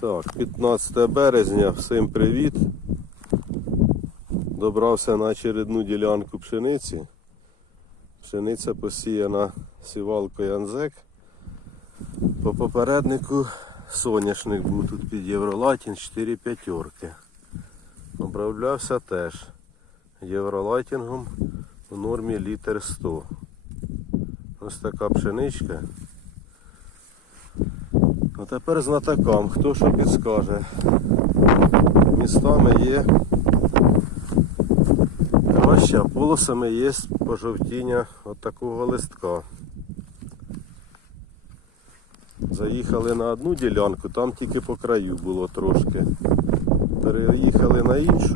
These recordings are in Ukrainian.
Так, 15 березня, всім привіт. Добрався на очередну ділянку пшениці. Пшениця посіяна сівалкою Анзек. По попереднику соняшник був тут під Євролатін 4 п'ятерки. Обравлявся теж євролайтингом у нормі літр 100. Ось така пшеничка. А тепер знатокам, хто що підскаже. Містами є краще, а полосами є пожовтіння от такого листка. Заїхали на одну ділянку, там тільки по краю було трошки. Переїхали на іншу.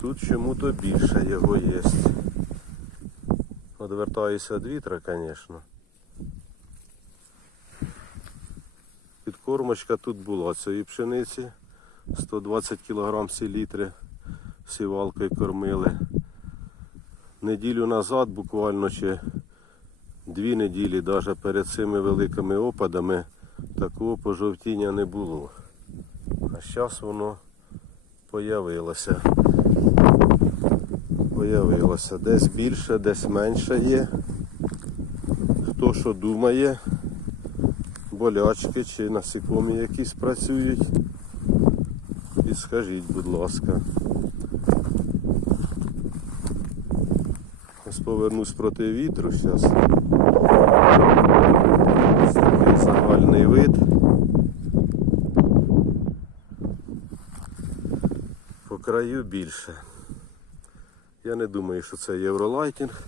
Тут чому-то більше його є. Одвертаюся від вітра, звісно. Підкормочка тут була цієї пшениці. 120 кг селітри сівалкою кормили. Неділю назад, буквально чи дві неділі, навіть перед цими великими опадами, такого пожовтіння не було. А зараз воно появилося. Появилося. Десь більше, десь менше є. Хто що думає, болячки чи насекомі якісь працюють. Підскажіть, будь ласка. Ось повернусь проти вітру зараз. Ось загальний вид. По краю більше. Я не думаю, що це євролайтінг,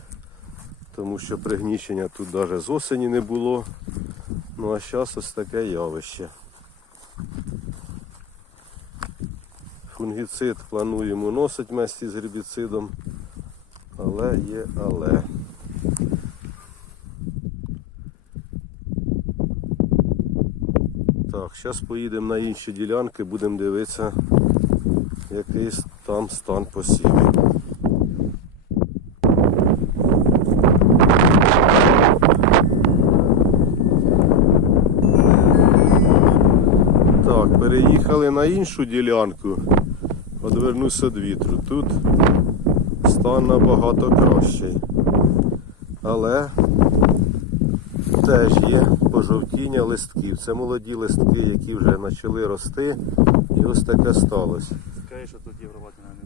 тому що пригнічення тут навіть з осені не було. Ну а зараз ось таке явище. Фунгіцид плануємо носити вместе з гербіцидом, але є але. Так, зараз поїдемо на інші ділянки, будемо дивитися, який там стан посівів. Переїхали на іншу ділянку. Одвернуся від вітру. Тут стан набагато кращий. Але теж є пожовтіння листків. Це молоді листки, які вже почали рости. І ось таке сталося.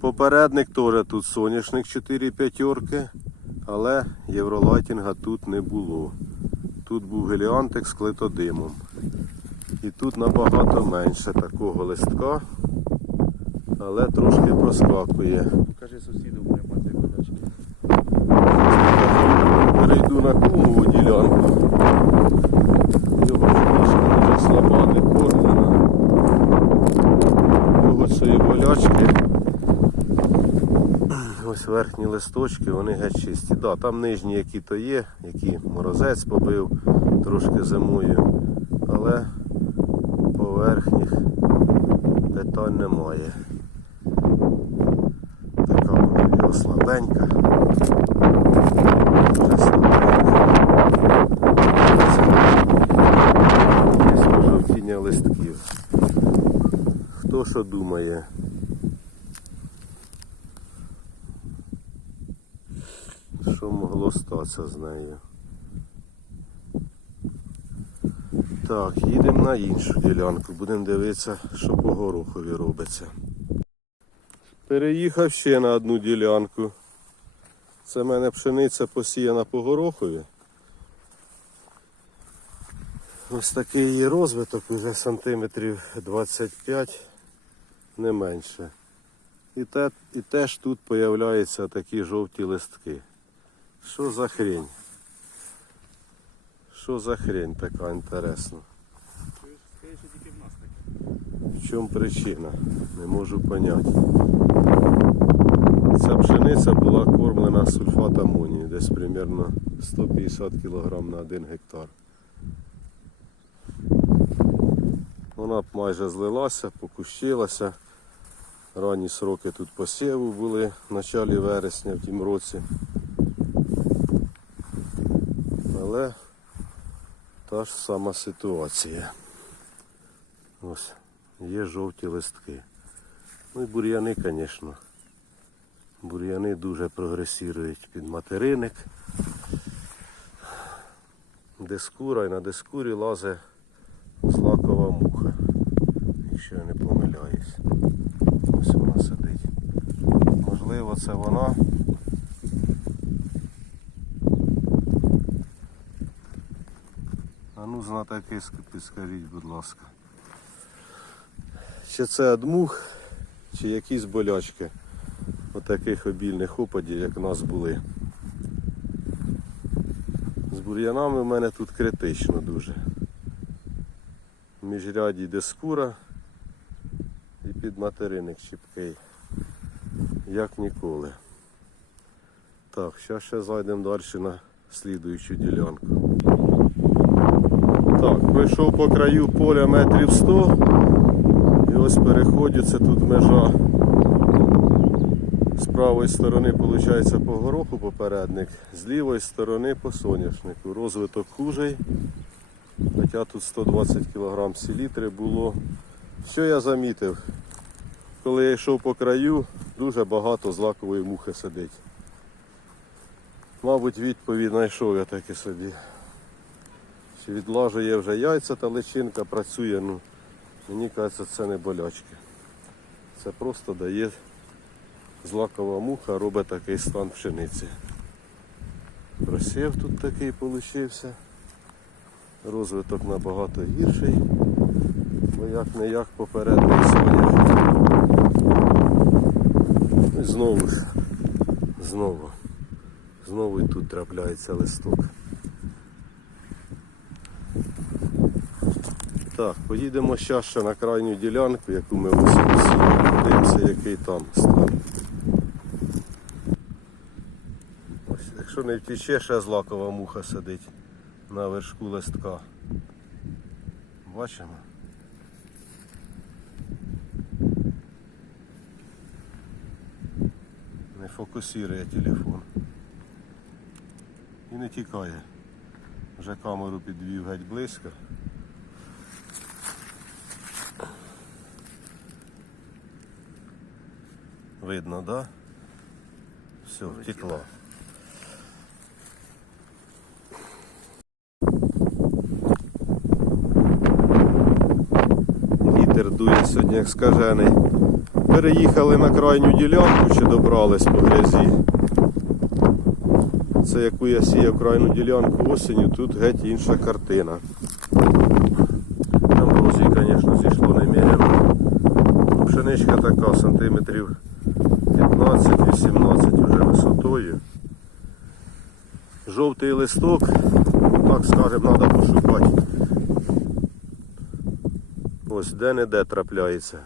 Попередник теж тут соняшник 4 п'ятерки, але євролайтінга тут не було. Тут був геліантик з клетодимом. І тут набагато менше такого листка, але трошки проскакує. Покажи сусіду, мене колячки. Перейду на кумову ділянку. Його дуже слаба, не кормлена. Його цієї болячки. Ось верхні листочки, вони геть чисті. Да, там нижні які то є, які морозець побив трошки зимою. Але по верхніх питань немає. Така вона його слабенька. Дуже слабенька. Є пожовтіння листків. Хто що думає? Що могло статися з нею? Так, їдемо на іншу ділянку, будемо дивитися, що по горохові робиться. Переїхав ще на одну ділянку. Це в мене пшениця посіяна по горохові. Ось такий її розвиток, вже сантиметрів 25, не менше. І, те, і теж тут появляються такі жовті листки. Що за хрень? Що за хрень така інтересна? В чому причина? Не можу поняти. Ця пшениця була кормлена сульфат амонію, десь примерно 150 кг на 1 гектар. Вона майже злилася, покущилася. Ранні сроки тут посіву були в началі вересня в тім році. Але та ж сама ситуація. Ось, є жовті листки. Ну і бур'яни, звісно. Бур'яни дуже прогресірують під материнник. Дискура і на дискурі лазить злакова муха. Якщо я не помиляюсь. Ось вона сидить. Можливо, це вона. А ну знатоки ск- підскажіть, будь ласка. Чи це адмух, чи якісь болячки отаких обільних опадів, як в нас були. З бур'янами в мене тут критично дуже. Міжряді дискура і під материнник чіпкий. Як ніколи. Так, зараз ще зайдемо далі на слідуючу ділянку. Так, пройшов по краю поля метрів 100 і ось переходю, це тут межа. З правої сторони виходить по гороху попередник, з лівої сторони по соняшнику. Розвиток хужий. Хоча тут 120 кг селітри було. Що я замітив? Коли я йшов по краю, дуже багато злакової мухи сидить. Мабуть, відповідь знайшов я таки собі. Чи відлажує вже яйця та личинка працює, ну мені кажеться, це не болячки. Це просто дає злакова муха, робить такий стан пшениці. Просів тут такий получився. Розвиток набагато гірший, бо як не як попередній соняшник. І знову ж, знову, знову і тут трапляється листок. Так, поїдемо ще ще на крайню ділянку, яку ми осінь сіли. Подивимося, який там стан. Ось, якщо не втіче, ще злакова муха сидить на вершку листка. Бачимо. Не фокусує телефон. І не тікає. Вже камеру підвів геть близько. Видно, да? Все, втекла. Вітер дує сьогодні як скажений. Переїхали на крайню ділянку чи добрались по грязі. Це яку я сіяв крайню ділянку осінню, тут геть інша картина. Амброзії, звісно, зійшло неміряно. Пшеничка така сантиметрів 15-18 вже висотою. Жовтий листок, так скажемо, треба пошукати. Ось де-не-де трапляється.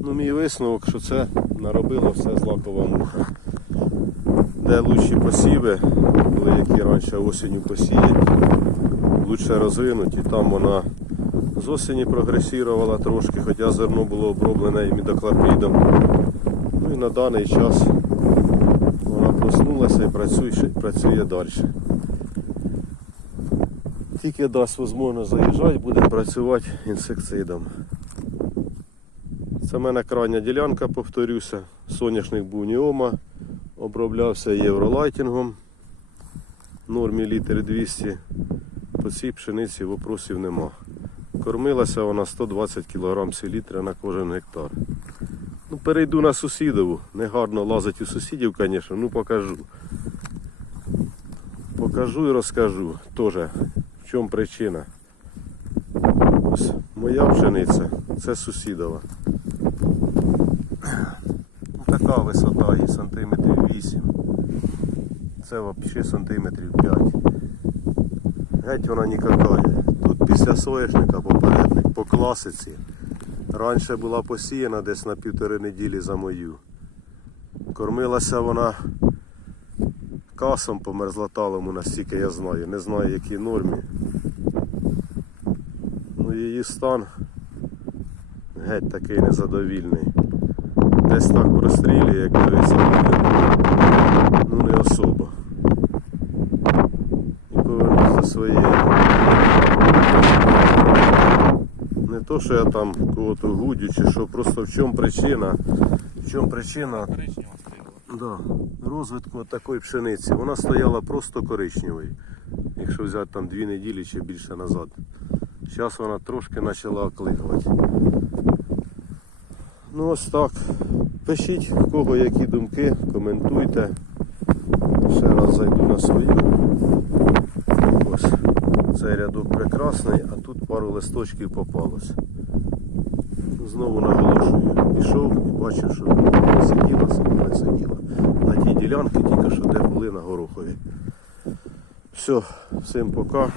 Ну, мій висновок, що це наробила все злакова муха. Де лучші посіви, були які раніше осінню посіять, лучше розвинуті, там вона з осені прогресувала трошки, хоча зерно було оброблене і мідоклопридом. Ну і на даний час вона проснулася і працює, працює далі. Тільки дасть можливість заїжджати, буде працювати інсектицидом. Це в мене крайня ділянка, повторюся. Соняшник був Ніома, оброблявся євролайтінгом. Нормі літр 200. По цій пшениці вопросів нема. Кормилася вона 120 кг селітра на кожен гектар. Ну, перейду на сусідову. Негарно лазить у сусідів, звісно, ну покажу. Покажу і розкажу теж, в чому причина. Ось моя пшениця, це сусідова. Ну, Така висота її сантиметрів 8. Це взагалі сантиметрів 5. Геть вона нікакая. Тут після соєшника попередник по класиці. Раніше була посіяна десь на півтори неділі за мою. Кормилася вона касом по мерзлоталому, настільки я знаю. Не знаю, які нормі. Ну, її стан геть такий незадовільний. Десь так прострілює, як дивиться. Ну не особо. І повернусь до то, що я там кого-то гудю чи що, просто в чому причина. В чому причина да, розвитку такої пшениці. Вона стояла просто коричневою. Якщо взяти там дві неділі чи більше назад. Зараз вона трошки почала окликувати. Ну ось так. Пишіть, в кого які думки, коментуйте. Ще раз зайду на свою. Цей рядок прекрасний, а тут пару листочків попалось. Знову наголошую, пішов і бачив, що не сиділа, не сиділа. На тій ділянці, тільки що де були на горохові. Все, всім пока.